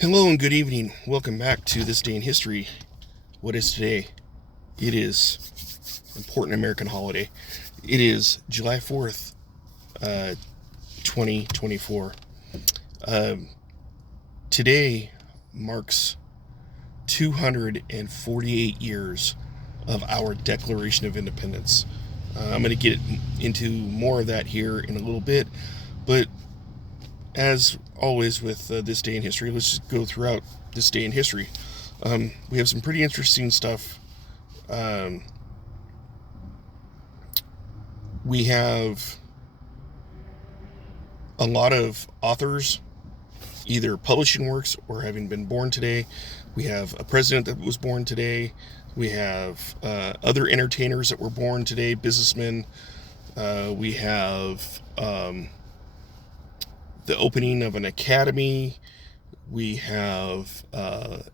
Hello and good evening. Welcome back to This Day in History. What is today? It is an important American holiday. It is July 4th, 2024. Today marks 248 years of our Declaration of Independence. I'm going to get into more of that here in a little bit, but as always with This Day in History, let's just go throughout this day in history. We have some pretty interesting stuff. We have a lot of authors either publishing works or having been born today. We have a president that was born today. We have other entertainers that were born today, businessmen. We have the opening of an academy. We have an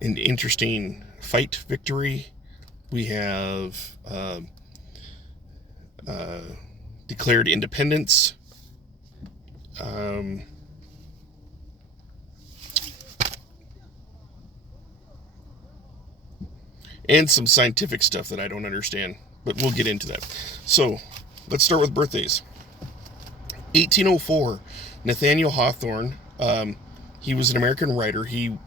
interesting fight victory. We have declared independence. And some scientific stuff that I don't understand, but we'll get into that. So, let's start with birthdays. 1804, Nathaniel Hawthorne. He was an American writer. He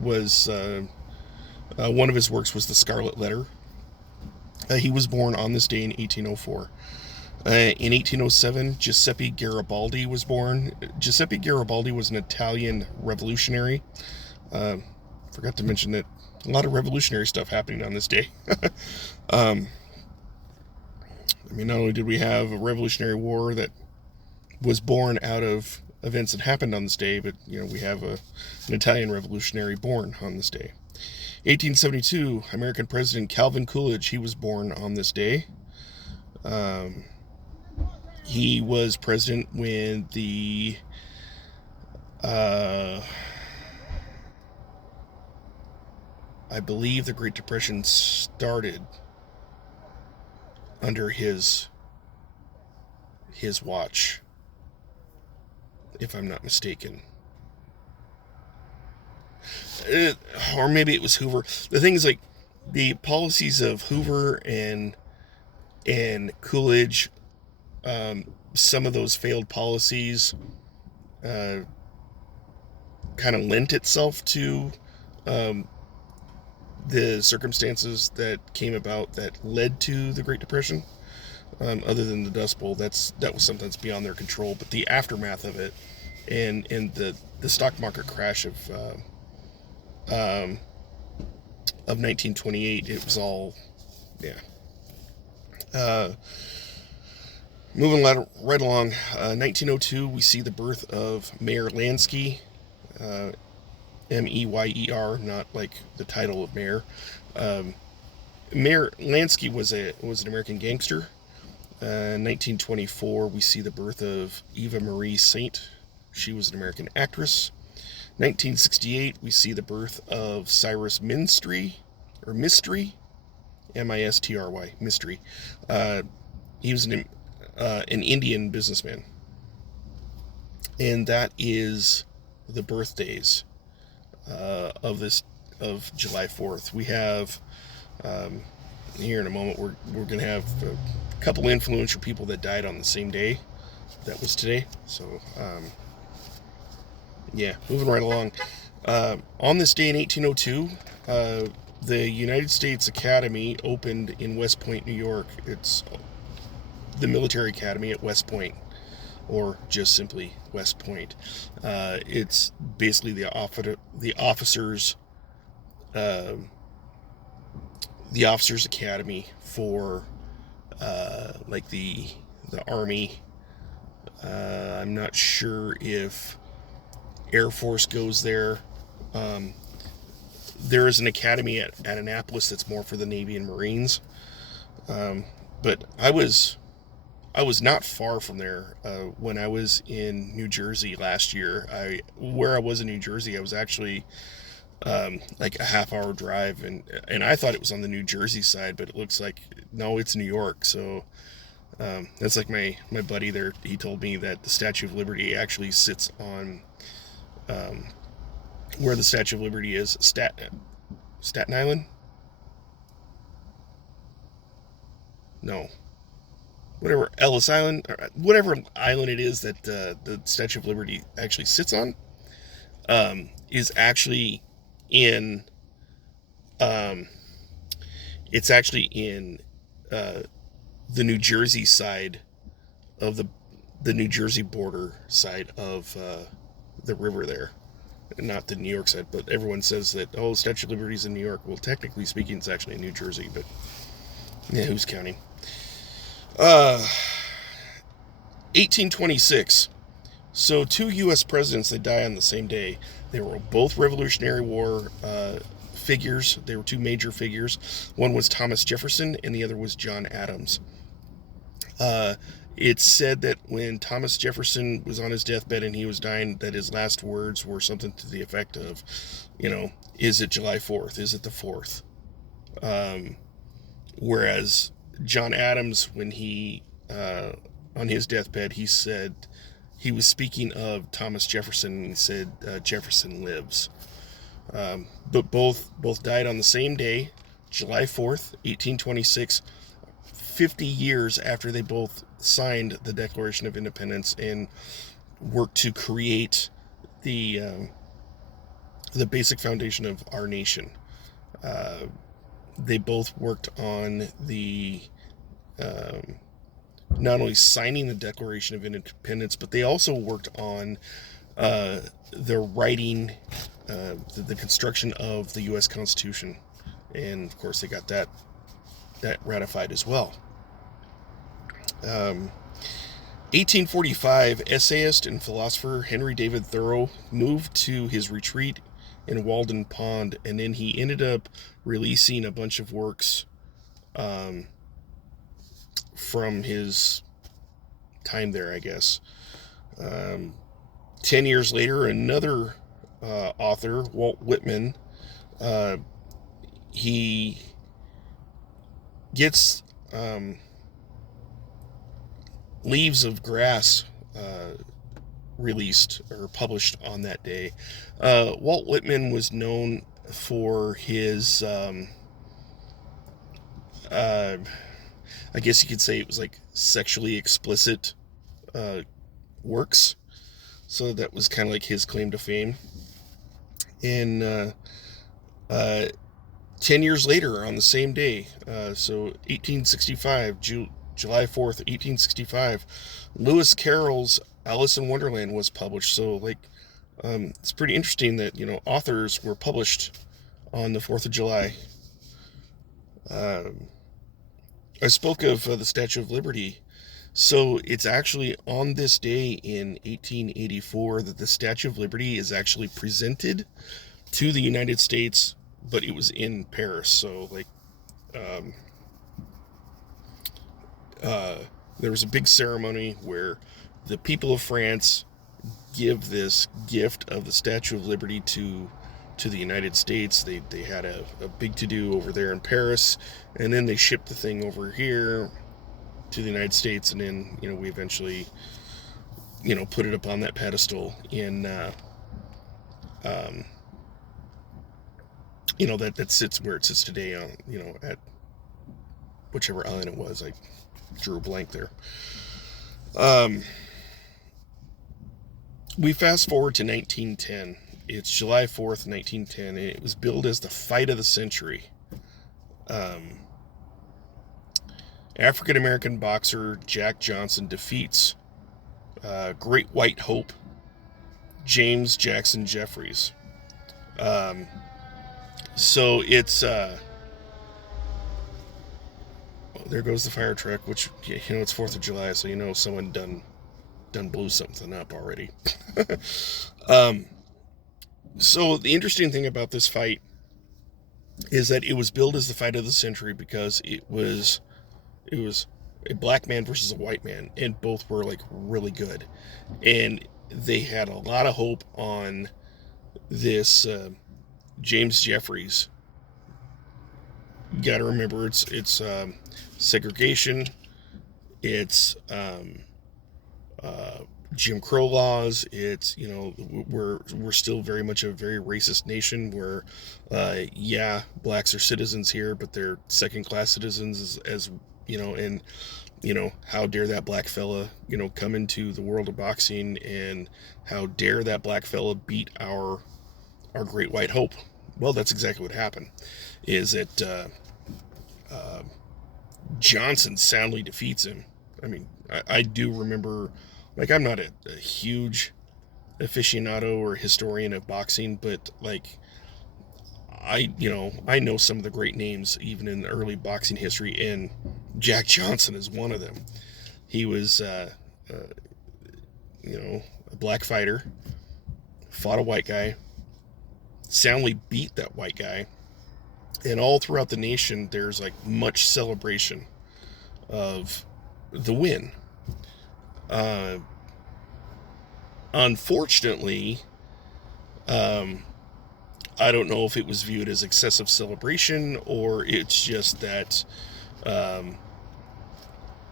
was one of his works was The Scarlet Letter. He was born on this day in 1804. In 1807, Giuseppe Garibaldi was born. Giuseppe Garibaldi was an Italian revolutionary. Forgot to mention that a lot of revolutionary stuff happening on this day. Not only did we have a Revolutionary War that was born out of events that happened on this day, but we have an Italian revolutionary born on this day. 1872, American President Calvin Coolidge, he was born on this day. He was president when the I believe the Great Depression started under his watch, if I'm not mistaken. Or maybe it was Hoover. The thing is, like, the policies of Hoover and Coolidge, some of those failed policies kind of lent itself to the circumstances that came about that led to the Great Depression. Other than the Dust Bowl, that was something that's beyond their control. But the aftermath of it, and the stock market crash of 1928, it was all, yeah. Moving right along, 1902, we see the birth of Meyer Lansky. Meyer, not like the title of mayor. Meyer Lansky was an American gangster. 1924, we see the birth of Eva Marie Saint. She was an American actress. 1968, we see the birth of Cyrus Mistry, Mistry, Mistry. Mistry. He was an Indian businessman, and that is the birthdays of July 4th. We have here in a moment we're going to have a couple influential people that died on the same day. That was today. So moving right along. On this day in 1802, the United States Academy opened in West Point, New York. It's the military academy at West Point, or just simply West Point. It's basically the officers' academy for like the Army. I'm not sure if Air Force goes there. There is an academy at Annapolis that's more for the Navy and Marines. But I was not far from there when I was in New Jersey last year. Where I was in New Jersey, I was actually like a half-hour drive, and I thought it was on the New Jersey side, but it looks like no, it's New York. So That's like my buddy there. He told me that the Statue of Liberty actually sits on where the Statue of Liberty is, Staten Island. No, whatever, Ellis Island, or whatever island it is that the Statue of Liberty actually sits on, is actually in. Um, it's actually in uh, the New Jersey side of the New Jersey border side of the river there, not the New York side. But everyone says that, oh, Statue of Liberty is in New York. Well, technically speaking, it's actually in New Jersey, but yeah, who's counting? Uh, 1826. So two U.S. presidents, they die on the same day. They were both Revolutionary War figures. They were two major figures. One was Thomas Jefferson, and the other was John Adams. Uh, it's said that when Thomas Jefferson was on his deathbed and he was dying, that his last words were something to the effect of, is it July 4th? Is it the 4th? Um, Whereas John Adams, when he on his deathbed, he said he was speaking of Thomas Jefferson, and he said Jefferson lives. But both died on the same day, July 4th, 1826, 50 years after they both signed the Declaration of Independence and worked to create the basic foundation of our nation. They both worked on the not only signing the Declaration of Independence, but they also worked on the writing, the construction of the U.S. Constitution, and of course they got that ratified as well. 1845, essayist and philosopher Henry David Thoreau moved to his retreat in Walden Pond, and then he ended up releasing a bunch of works from his time there, I guess. 10 years later, another author, Walt Whitman, he gets Leaves of Grass released or published on that day. Walt Whitman was known for his, I guess you could say it was like sexually explicit works. So that was kind of like his claim to fame. And 10 years later, on the same day, so 1865, July 4th, 1865, Lewis Carroll's Alice in Wonderland was published. So, it's pretty interesting that, authors were published on the 4th of July. I spoke of the Statue of Liberty. So it's actually on this day in 1884 that the Statue of Liberty is actually presented to the United States, but it was in Paris. So, there was a big ceremony where the people of France give this gift of the Statue of Liberty to the United States. They had a big to-do over there in Paris, and then they shipped the thing over here to the United States, and then, we eventually, put it up on that pedestal in, that sits where it sits today on, at whichever island it was. I drew a blank there. We fast forward to 1910. It's July 4th, 1910, and it was billed as the fight of the century. African-American boxer Jack Johnson defeats Great White Hope James Jackson Jeffries. So it's there goes the fire truck, which, it's 4th of July, so someone done blew something up already. So the interesting thing about this fight is that it was billed as the fight of the century because it was a black man versus a white man, and both were really good, and they had a lot of hope on this James Jeffries. You got to remember, it's segregation. It's Jim Crow laws. It's, we're still very much a very racist nation where, yeah, blacks are citizens here, but they're second class citizens as and how dare that black fella come into the world of boxing, and how dare that black fella beat our great white hope. Well, that's exactly what happened. Is that Johnson soundly defeats him. I mean, I do remember, like, I'm not a huge aficionado or historian of boxing, but like, I know some of the great names even in early boxing history, and Jack Johnson is one of them. He was, a black fighter, fought a white guy, soundly beat that white guy, and all throughout the nation there's like much celebration of the win. Unfortunately, I don't know if it was viewed as excessive celebration, or it's just that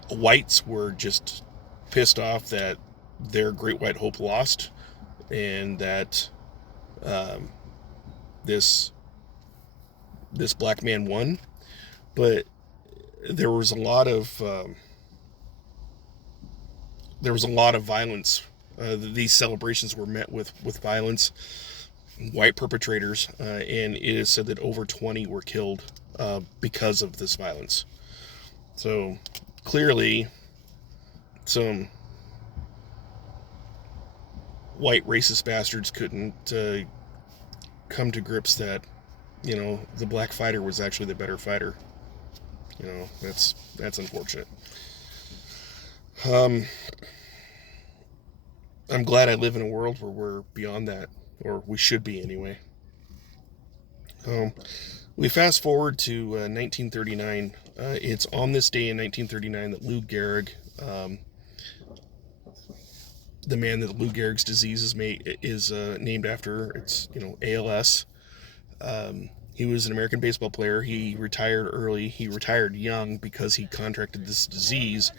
whites were just pissed off that their great white hope lost, and that this black man won. But there was a lot of violence. These celebrations were met with violence, white perpetrators, and it is said that over 20 were killed because of this violence. So clearly, some white racist bastards couldn't come to grips that the black fighter was actually the better fighter. That's unfortunate. I'm glad I live in a world where we're beyond that, or we should be anyway. We fast forward to 1939. It's on this day in 1939 that Lou Gehrig, the man that Lou Gehrig's disease is named after, it's ALS. He was an American baseball player. He retired early. He retired young because he contracted this disease.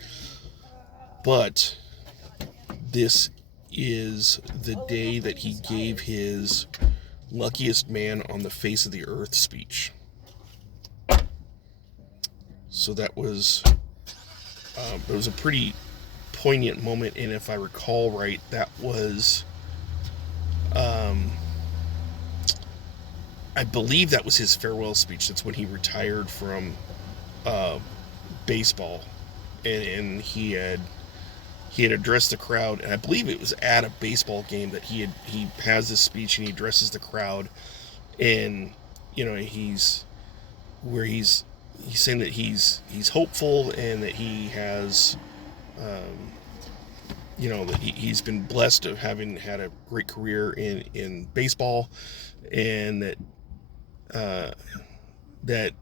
But this is the day that he gave his luckiest man on the face of the earth speech. So that was it was a pretty poignant moment, and if I recall right, that was I believe that was his farewell speech. That's when he retired from baseball, and he had addressed the crowd, and I believe it was at a baseball game that he has this speech, and he addresses the crowd, and he's saying that he's hopeful, and that he has that he's been blessed of having had a great career in baseball, and that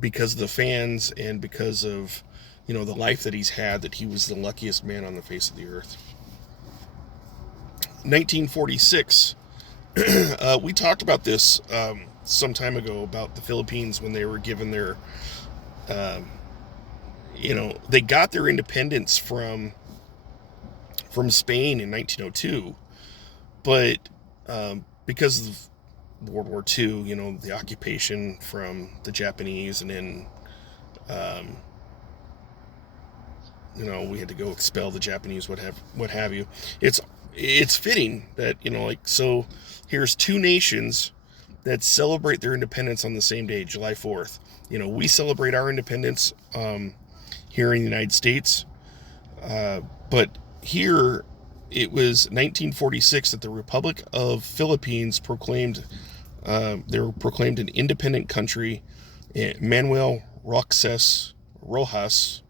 because of the fans and because of the life that he's had, that he was the luckiest man on the face of the earth. 1946. We talked about this some time ago about the Philippines when they were given their, they got their independence from Spain in 1902, but because of World War II, the occupation from the Japanese, and then we had to go expel the Japanese, what have you. It's fitting that, so here's two nations that celebrate their independence on the same day, July 4th. We celebrate our independence here in the United States, but here it was 1946 that the Republic of Philippines proclaimed, they were proclaimed an independent country. Manuel Roxas,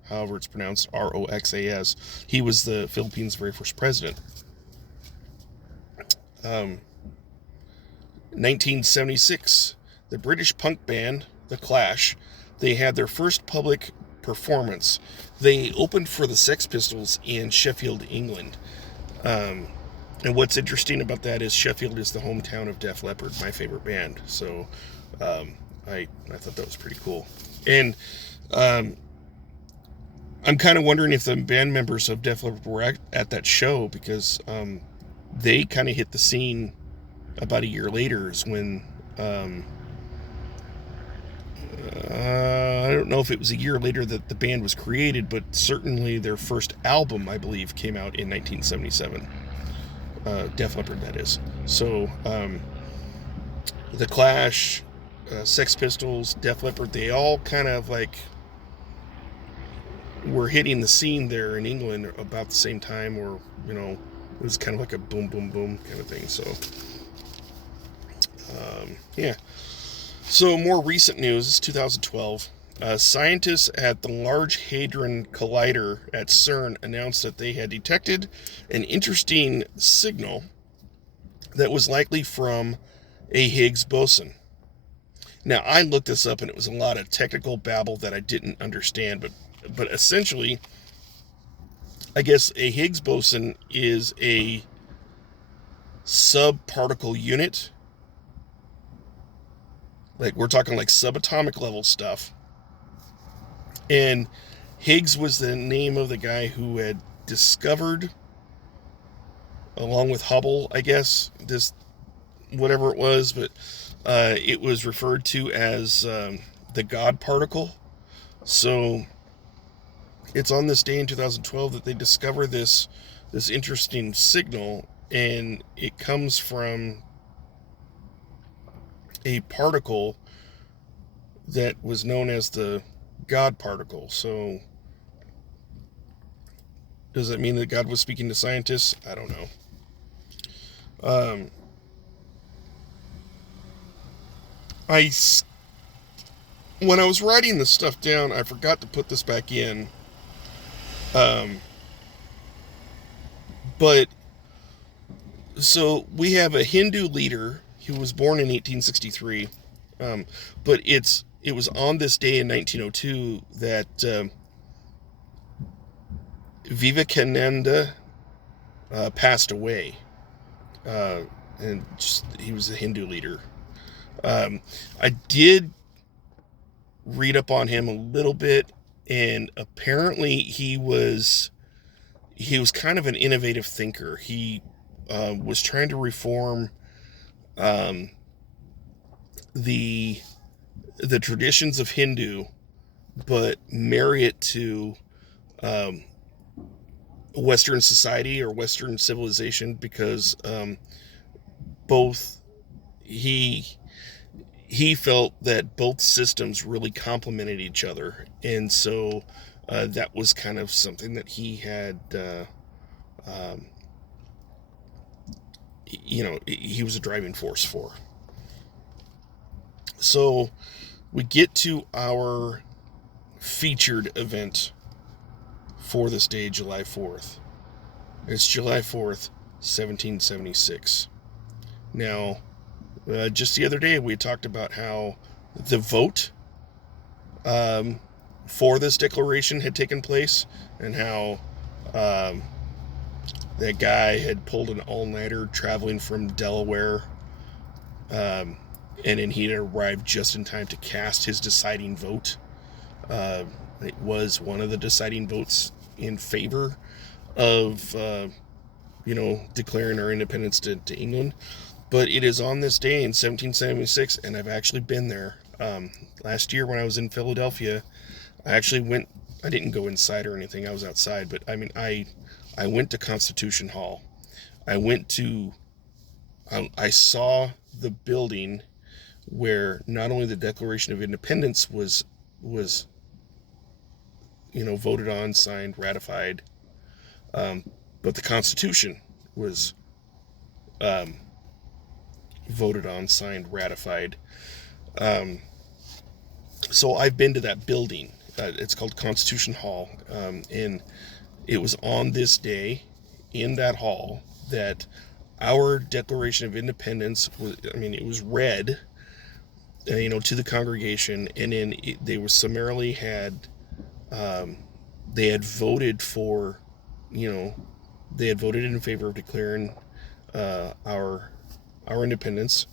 however it's pronounced, Roxas, he was the Philippines' very first president. 1976, the British punk band, The Clash, they had their first public performance. They opened for the Sex Pistols in Sheffield, England. And what's interesting about that is Sheffield is the hometown of Def Leppard, my favorite band. So I thought that was pretty cool. And I'm kind of wondering if the band members of Def Leppard were at that show, because they kind of hit the scene about a year later, is when I don't know if it was a year later that the band was created, but certainly their first album, I believe, came out in 1977. Def Leppard, that is. So the Clash, Sex Pistols, Def Leppard, they all kind of like were hitting the scene there in England about the same time, or it was kind of like a boom, boom, boom kind of thing. So yeah. So more recent news is 2012. Scientists at the Large Hadron Collider at CERN announced that they had detected an interesting signal that was likely from a Higgs boson. Now, I looked this up, and it was a lot of technical babble that I didn't understand, but essentially, I guess a Higgs boson is a subparticle unit. Like, we're talking like subatomic level stuff. And Higgs was the name of the guy who had discovered, along with Hubble, I guess, this, whatever it was, but it was referred to as the God particle. So it's on this day in 2012 that they discover this interesting signal, and it comes from a particle that was known as the God particle. So does that mean that God was speaking to scientists? I don't know. When I was writing this stuff down, I forgot to put this back in. But so we have a Hindu leader who was born in 1863, but it was on this day in 1902 that Vivekananda passed away, and he was a Hindu leader. I did read up on him a little bit, and apparently he was kind of an innovative thinker. He was trying to reform the traditions of Hindu, but marry it to Western society or Western civilization, because both he felt that both systems really complemented each other, and so that was kind of something that he had he was a driving force for. So we get to our featured event for this day, July 4th. It's July 4th, 1776. Now, just the other day, we talked about how the vote for this declaration had taken place, and how that guy had pulled an all-nighter traveling from Delaware, and then he had arrived just in time to cast his deciding vote. It was one of the deciding votes in favor of, declaring our independence to England. But it is on this day in 1776, and I've actually been there. Last year when I was in Philadelphia, I actually went. I didn't go inside or anything. I was outside, but I mean, I went to Constitution Hall. I saw the building where not only the Declaration of Independence was voted on, signed, ratified, but the Constitution was voted on, signed, ratified. So I've been to that building. It's called Constitution Hall, and it was on this day in that hall that our Declaration of Independence was. I mean, it was read, to the congregation, and then they were summarily had. They had voted for, they had voted in favor of declaring our independence.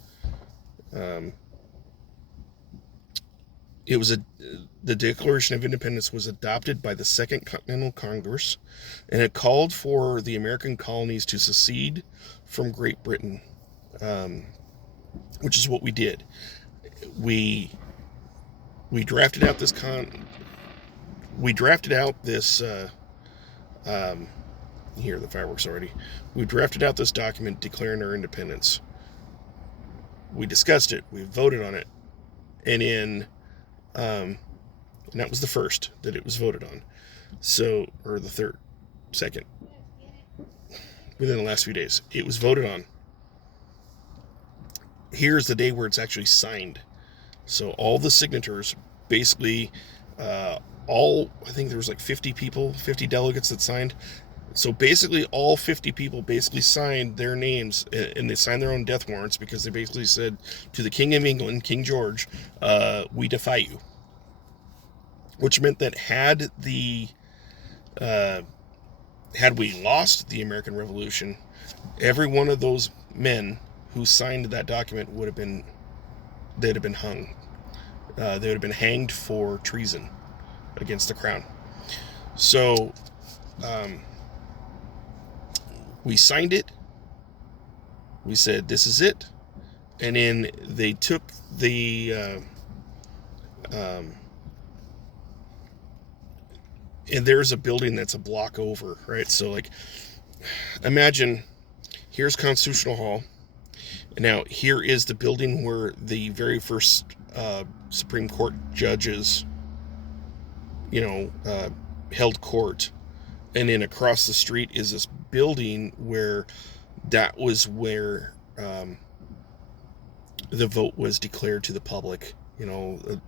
It was the Declaration of Independence was adopted by the Second Continental Congress, and it called for the American colonies to secede from Great Britain, um, which is what we did. We we drafted out this we drafted out this um, here the fireworks already. We drafted out this document declaring our independence. We discussed it. We voted on it, and and that was the first that it was voted on. So, or the second, within the last few days, it was voted on. Here's the day where it's actually signed. So all the signatures, basically, I think there was like 50 people, 50 delegates that signed. So basically, all 50 people basically signed their names, and they signed their own death warrants because they basically said to the King of England, King George, we defy you. Which meant that uh, had we lost the American Revolution, every one of those men who signed that document they'd have been hung. They would have been hanged for treason against the crown. So um, we signed it. We said this is it, and then they took and there's a building that's a block over, right? So like, imagine here's Constitutional Hall. Now, here is the building where the very first Supreme Court judges, held court. And then across the street is this building where that was where the vote was declared to the public.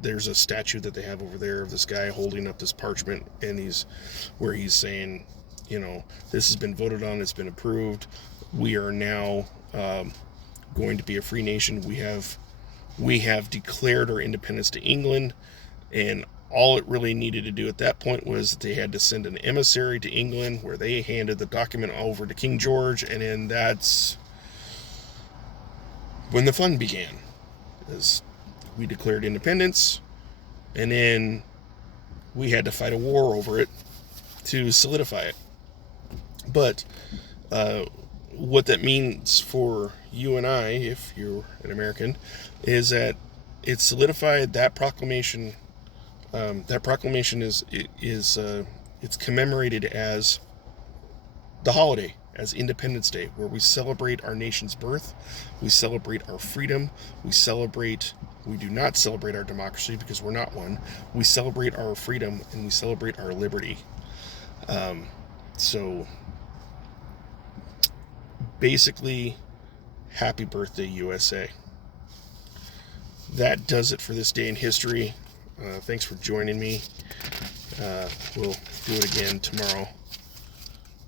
There's a statue that they have over there of this guy holding up this parchment, and he's saying, this has been voted on, it's been approved. We are now going to be a free nation. We have declared our independence to England, and all it really needed to do at that point was that they had to send an emissary to England where they handed the document over to King George, and then that's when the fun began. As we declared independence, and then we had to fight a war over it to solidify it. But what that means for you and I, if you're an American, is that it solidified that proclamation. That proclamation is it's commemorated as the holiday, as Independence Day, where we celebrate our nation's birth, we celebrate our freedom, we do not celebrate our democracy because we're not one. We celebrate our freedom and we celebrate our liberty. So basically, happy birthday, USA. That does it for this day in history. Thanks for joining me. We'll do it again tomorrow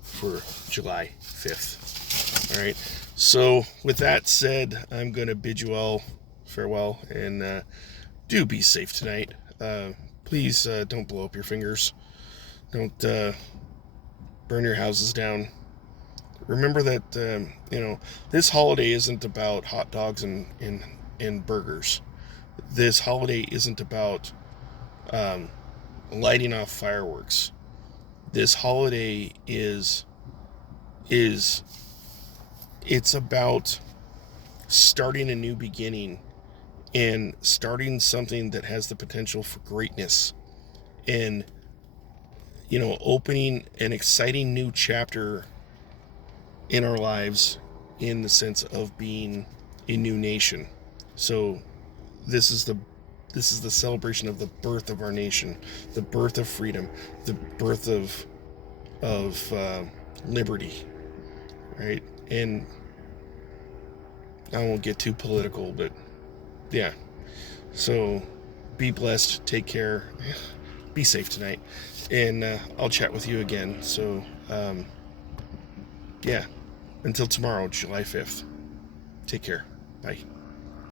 for July 5th. All right. So with that said, I'm going to bid you all farewell, and do be safe tonight. Please don't blow up your fingers. Don't burn your houses down. Remember that this holiday isn't about hot dogs and burgers. This holiday isn't about lighting off fireworks. This holiday is it's about starting a new beginning and starting something that has the potential for greatness, and opening an exciting new chapter in our lives in the sense of being a new nation. So this is the celebration of the birth of our nation, the birth of freedom, the birth of liberty, right? And I won't get too political, but yeah. So be blessed, take care, be safe tonight, and I'll chat with you again. So yeah, until tomorrow, July 5th. Take care. Bye.